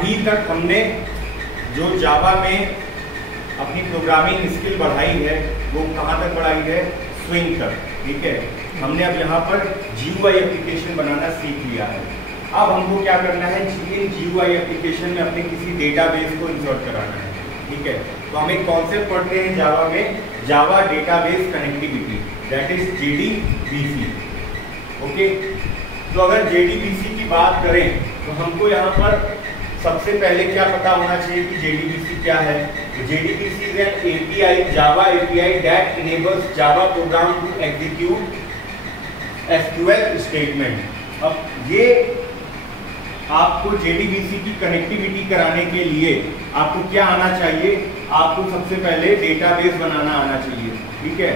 अभी तक हमने जो जावा में अपनी प्रोग्रामिंग स्किल बढ़ाई है वो कहाँ तक बढ़ाई है, स्विंग तक। ठीक है, हमने अब यहाँ पर GUI एप्लीकेशन बनाना सीख लिया है। अब हमको क्या करना है, इन GUI एप्लीकेशन में अपने किसी डेटाबेस को इंसर्ट कराना है। ठीक है, तो हम एक कॉन्सेप्ट पढ़ते हैं जावा में, जावा database connectivity, that is JDBC। Okay, तो अगर JDBC की बात करें तो हमको यहाँ पर सबसे पहले क्या पता होना चाहिए कि JDBC क्या है। तो JDBC is an API, Java API that enables Java program to execute SQL statement। अब ये आपको JDBC की कनेक्टिविटी कराने के लिए आपको क्या आना चाहिए, आपको सबसे पहले डेटाबेस बनाना आना चाहिए। ठीक है,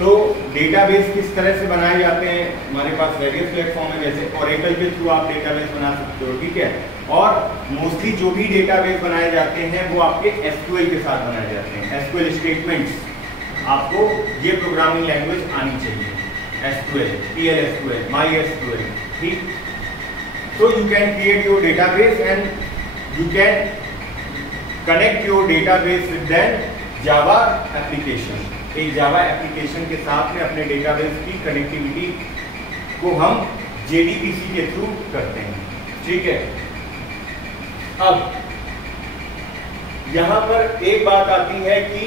तो डेटाबेस किस तरह से बनाए जाते हैं, हमारे पास वेरियस प्लेटफॉर्म है, जैसे ओरेकल के थ्रू आप डेटाबेस बना सकते हो। ठीक है, और मोस्टली जो भी डेटाबेस बनाए जाते हैं वो आपके SQL के साथ बनाए जाते हैं। SQL स्टेटमेंट्स आपको ये प्रोग्रामिंग लैंग्वेज आनी चाहिए, SQL, PLSQL, MySQL। ठीक, so you can create your database and you can connect your database with then Java application। एक Java एप्लीकेशन के साथ में अपने डेटाबेस की कनेक्टिविटी को हम JDBC के थ्रू करते हैं। ठीक है, अब यहां पर एक बात आती है कि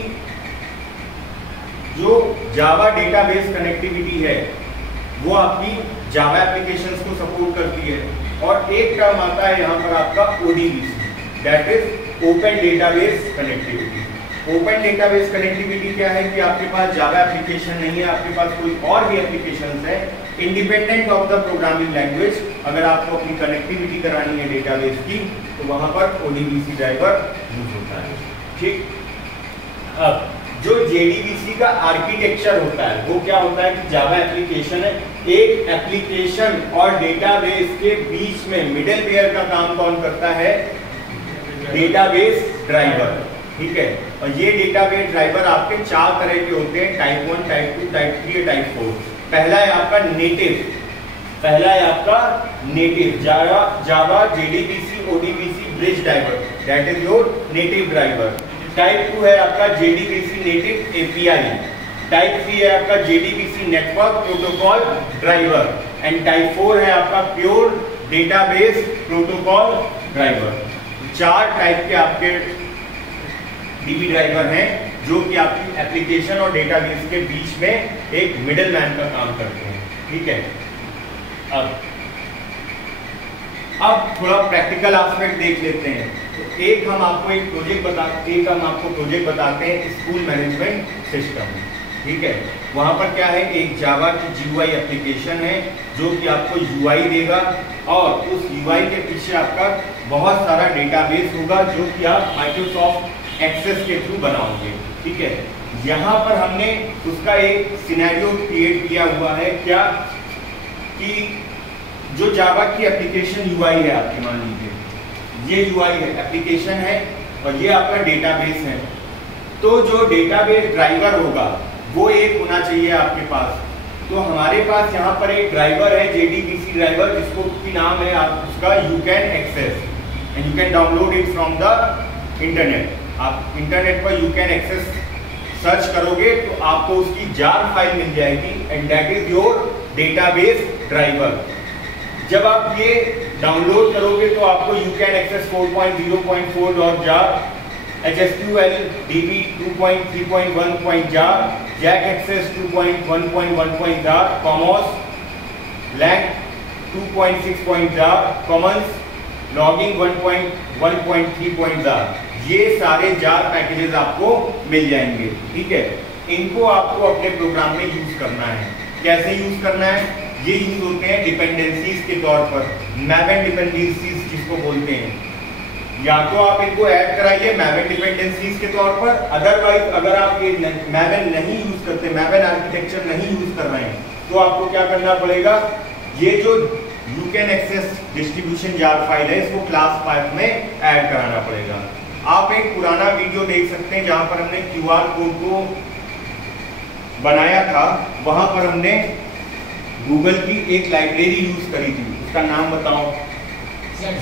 जो Java डेटाबेस कनेक्टिविटी है वो आपकी Java एप्लीकेशंस को सपोर्ट करती है, और एक टर्म आता है यहाँ पर आपका ODBC, that is open database connectivity. Open database connectivity क्या है कि आपके पास जावा एप्लीकेशन नहीं है, आपके पास कोई और भी एप्लीकेशंस है independent of the programming language, अगर आपको अपनी कनेक्टिविटी करानी है डेटाबेस की तो वहां पर ODBC ड्राइवर यूज होता है। ठीक, अब जो JDBC का आर्किटेक्चर होता है वो क्या होता है कि जावा एप्लीकेशन है, एक एप्लीकेशन और डेटाबेस के बीच में मिडिल लेयर का काम कौन करता है, डेटाबेस ड्राइवर। ठीक है, और ये डेटाबेस ड्राइवर आपके 4 तरह के होते हैं, टाइप 1, टाइप 2, टाइप 3 टाइप 4। पहला है आपका native Java JDBC ODBC bridge driver, that is your native driver. Type 2 है आपका JDBC नेटिव API। टाइप 3 है आपका JDBC network protocol driver, and type 4 है आपका pure database protocol driver. 4 type के आपके DB ड्राइवर हैं जो कि आपकी एप्लीकेशन और डेटाबेस के बीच में एक मिडिल मैन का काम करते हैं। ठीक है, अब थोड़ा प्रैक्टिकल एस्पेक्ट देख लेते हैं। तो एक हम आपको प्रोजेक्ट बताते हैं स्कूल मैनेजमेंट सिस्टम। ठीक है, वहां पर क्या है, एक जावा की GUI एप्लीकेशन है जो कि आपको UI देगा, और उस UI के पीछे आपका बहुत सारा डेटाबेस होगा जो कि आप माइक्रोसॉफ्ट एक्सेस के थ्रू बनाओगे। ठीक है, यहाँ पर हमने उसका एक सिनेरियो क्रिएट किया हुआ है, क्या कि जो जावा की एप्लीकेशन UI है आपकी, मान लीजिए ये UI है, एप्लीकेशन है, और ये आपका डेटाबेस है। तो जो डेटाबेस ड्राइवर होगा वो एक होना चाहिए आपके पास। तो हमारे पास यहाँ पर एक ड्राइवर है JDBC ड्राइवर, जिसको की नाम है आप उसका you can access, and you can download it from the internet. आप इंटरनेट पर यू कैन एक्सेस सर्च करोगे तो आपको उसकी जार फाइल मिल जाएगी, and that is your database driver. जब आप ये डाउनलोड करोगे तो आपको you can access 4.0.4.jar, HSQL DB 2.3.1.jar, Jack Access 2.1.1.jar, Commos LANG 2.6.jar, Commons Logging 1.1.3.jar, ये सारे जार पैकेजेस आपको मिल जाएंगे। ठीक है, इनको आपको अपने प्रोग्राम में यूज करना है। कैसे यूज करना है, ये यूज होते हैं डिपेंडेंसीज के तौर पर, मैवेन डिपेंडेंसीज जिसको बोलते हैं। या तो आप इनको ऐड कराइए मैवेन डिपेंडेंसीज के तौर पर, अदरवाइज अगर आप ये मैवेन नहीं यूज करते, मैवेन आर्किटेक्चर नहीं यूज कर रहे हैं, तो आपको क्या करना पड़ेगा, ये जो you can access distribution jar file है इसको क्लास 5 में ऐड कराना पड़ेगा। आप एक पुराना वीडियो देख सकते हैं जहां पर हमने QR कोड को बनाया था, वहां पर हमने गूगल की एक लाइब्रेरी यूज करी थी, उसका नाम बताओ,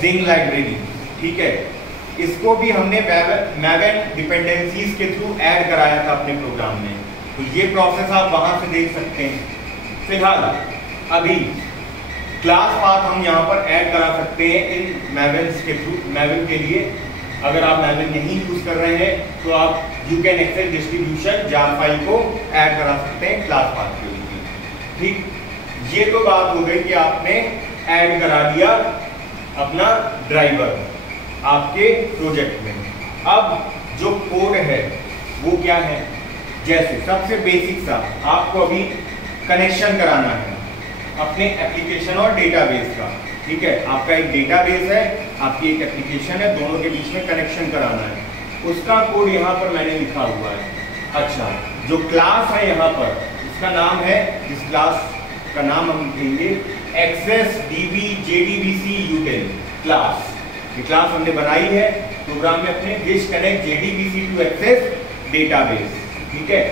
जिंग लाइब्रेरी। ठीक है, इसको भी हमने मैवेन डिपेंडेंसीज के थ्रू ऐड कराया था अपने प्रोग्राम में, तो ये प्रोसेस आप वहां से देख सकते हैं। फिलहाल अभी क्लास पाथ हम यहाँ पर ऐड करा सकते हैं इन मैवेन्स के थ्रू। मैवेन के लिए अगर आप मैवेन नहीं यूज कर रहे हैं तो आप you can access distribution jar file को ऐड करा सकते हैं क्लास पाथ के लिए। ठीक, ये तो बात हो गई कि आपने ऐड करा दिया अपना ड्राइवर आपके प्रोजेक्ट में। अब जो कोड है वो क्या है, जैसे सबसे बेसिक सा आपको अभी कनेक्शन कराना है अपने एप्लीकेशन और डेटाबेस का। ठीक है, आपका एक डेटाबेस है, आपकी एक एप्लीकेशन है, दोनों के बीच में कनेक्शन कराना है, उसका कोड यहाँ पर मैंने लिखा हुआ है। अच्छा, जो क्लास है यहाँ पर, इसका नाम है, इस क्लास का नाम हम लिखेंगे access DB JDBC util class. ये क्लास हमने बनाई है प्रोग्राम में अपने, which connect JDBC to access database. ठीक है,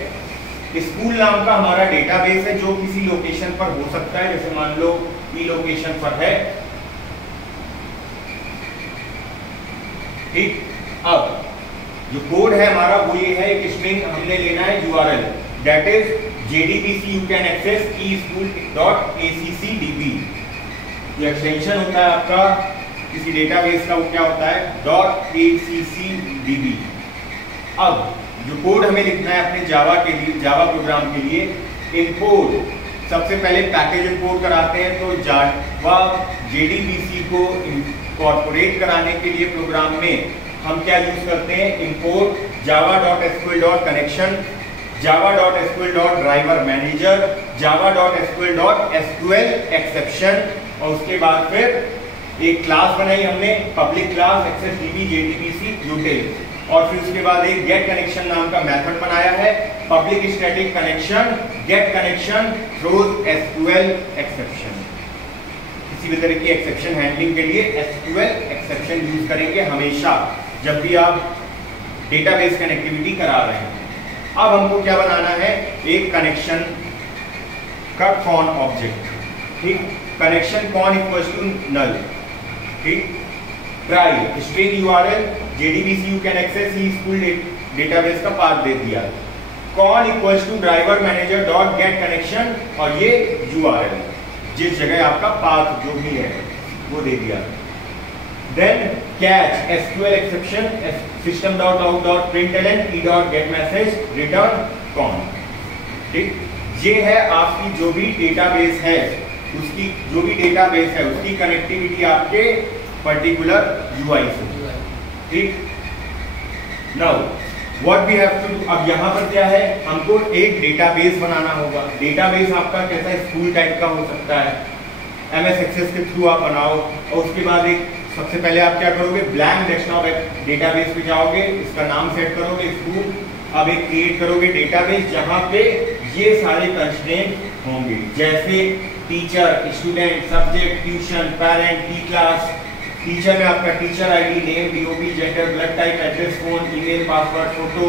स्कूल नाम का हमारा डेटाबेस है जो किसी लोकेशन पर हो सकता है, जैसे मान लो ई लोकेशन पर है। ठीक, अब जो कोड है हमारा वो ये है, एक स्ट्रिंग हमने लेना है URL, that is jdbc you can access eschool.accdb। ये एक्सटेंशन होता है आपका किसी डेटाबेस का, वो क्या होता है .accdb। अब जो कोड हमें लिखना है अपने जावा के लिए, जावा प्रोग्राम के लिए, इंपोर्ट सबसे पहले पैकेज इंपोर्ट कराते हैं। तो जावा जेडीबीसी को इनकॉर्पोरेट कराने के लिए प्रोग्राम में हम क्या यूज करते हैं, import java.sql.connection, java.sql.driver manager, java.sql.sql exception, और उसके बाद फिर एक क्लास बनाई हमने public class access DB JDBC util, और फिर उसके बाद एक गेट कनेक्शन नाम का मेथड बनाया है, public static connection get connection throws SQL exception. किसी भी तरह की एक्सेप्शन हैंडलिंग के लिए एसक्यूएल एक्सेप्शन यूज करेंगे हमेशा जब भी आप डेटाबेस कनेक्टिविटी करा रहे हैं। अब हमको क्या बनाना है, एक कनेक्शन का कॉन ऑब्जेक्ट। ठीक, connection con equals to null. ठीक, drive string URL JDBC you can access ही स्कूल डेटाबेस का पाथ दे दिया, con equals to driver manager dot get connection, और ये यूआरएल जिस जगह आपका पाथ जो भी है वो दे दिया। Then catch SQL exception system.out.println e.getMessage return con. ठीक, ये है आपकी जो भी डेटाबेस है उसकी, जो भी डेटाबेस है उसकी कनेक्टिविटी आपके पर्टिकुलर यूआई से। ठीक, now what we have to do, अब यहाँ पर क्या है, हमको एक डेटाबेस बनाना होगा। डेटाबेस आपका कैसा स्कूल टाइप का हो सकता है, एमएस एक्सेस के थ्रू आप बनाओ, और उसके बाद एक सबसे पहले आप क्या करोगे, ब्लैंक डेस्कटॉप डेटाबेस पे जाओगे, इसका नाम सेट करोगे स्कूल। अब एक क्रिएट करोगे डेटाबेस जहाँ पे ये सारे कंस्ट्रेंट होंगे, जैसे teacher, student, subject, tuition, parent, t class. Teacher में आपका teacher ID, name, DOP, gender, blood type, address, phone, email, password, photo.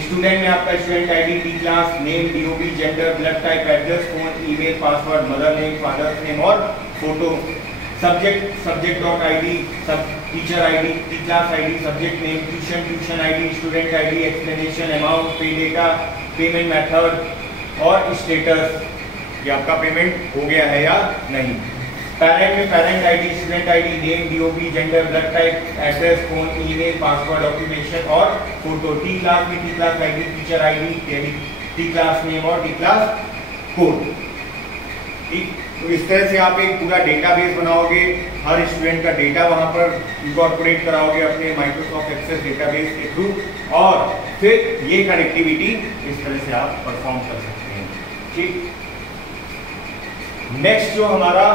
Student में आपका student ID, t class, name, DOP, gender, blood type, address, phone, email, password, mother name, father's name और photo. Subject, subject dot ID, sub teacher ID, t class ID, subject name, tuition, tuition ID, student ID, explanation, amount, pay data, payment method और status, ये आपका payment हो गया है या नहीं। Parent में parent ID, student ID, name, DOP, gender, blood type, address, phone, email, password, occupation और फोटो। टी क्लास में T class ID, teacher ID, t class name और टी क्लास कोड। ठीक, तो इस तरह से आप एक पूरा डेटाबेस बनाओगे, हर स्टूडेंट का डेटा वहां पर इनकॉर्पोरेट कराओगे अपने माइक्रोसॉफ्ट एक्सेस डेटाबेस के थ्रू, और फिर ये कनेक्टिविटी इस तरह से आप परफॉर्म कर सकते हैं। ठीक, नेक्स्ट जो हमारा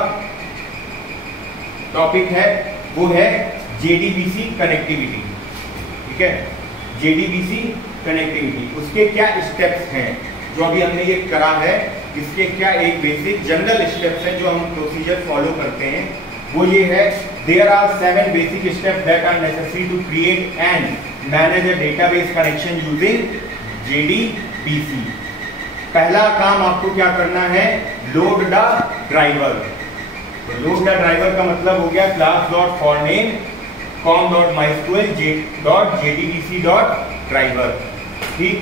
टॉपिक है वो है जेडीबीसी कनेक्टिविटी। ठीक है, जेडीबीसी कनेक्टिविटी, उसके क्या स्टेप्स हैं जो अभी हमने ये करा है, इसके क्या एक बेसिक जनरल स्टेप्स हैं जो हम प्रोसीजर फॉलो करते हैं, वो ये है, there are 7 basic steps that are necessary to create and manage a database connection using JDBC. पहला काम आपको क्या करना है, लोड द ड्राइवर। तो लोड द ड्राइवर का मतलब हो गया class dot for name com.mysql.jdbc.driver। ठीक,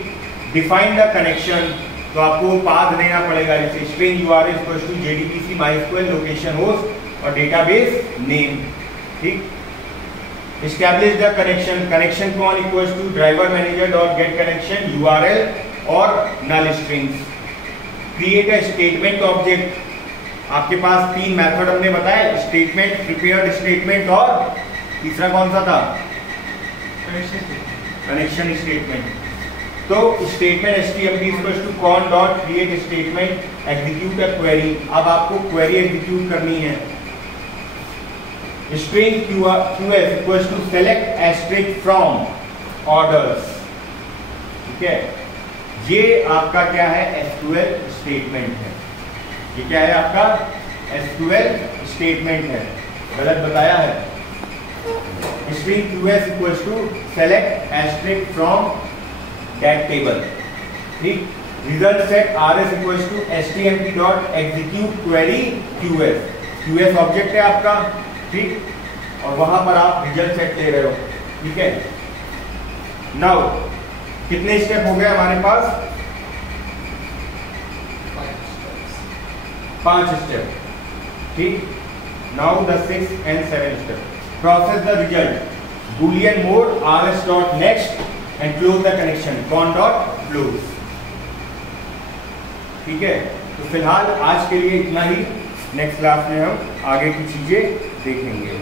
डिफाइन द कनेक्शन, तो आपको पाथ देना पड़ेगा, जैसे string URL equals to JDBC MySQL location host और डेटाबेस नेम। ठीक, establish the connection, connection con equals to driver manager dot get connection URL और null strings. Create a statement object, आपके पास 3 मेथड हमने बताया, स्टेटमेंट, प्रिपेयर्ड स्टेटमेंट और तीसरा कौन सा था, कनेक्शन स्टेटमेंट। तो statement HTML equals to con.create statement execute a query, अब आपको क्वेरी एग्जीक्यूट करनी है। String QS equals to select asterisk from orders. ठीक है, ये आपका क्या है, SQL स्टेटमेंट है। ये क्या है, आपका SQL स्टेटमेंट है, गलत बताया है। String QS equals to select asterisk from that table. ठीक, result set RS equals to HTML dot execute query QS। QS object है आपका, ठीक, और वहां पर आप रिजल्ट सेट ले रहे हो। ठीक है, नाउ कितने स्टेप हो गए हमारे पास, 5 स्टेप। ठीक, now the 6 and 7 step. Process the result, Boolean mode RS dot next and close the connection con.close। ठीक है, तो फिलहाल आज के लिए इतना ही, नेक्स्ट क्लास में हम आगे की चीजें देखेंगे।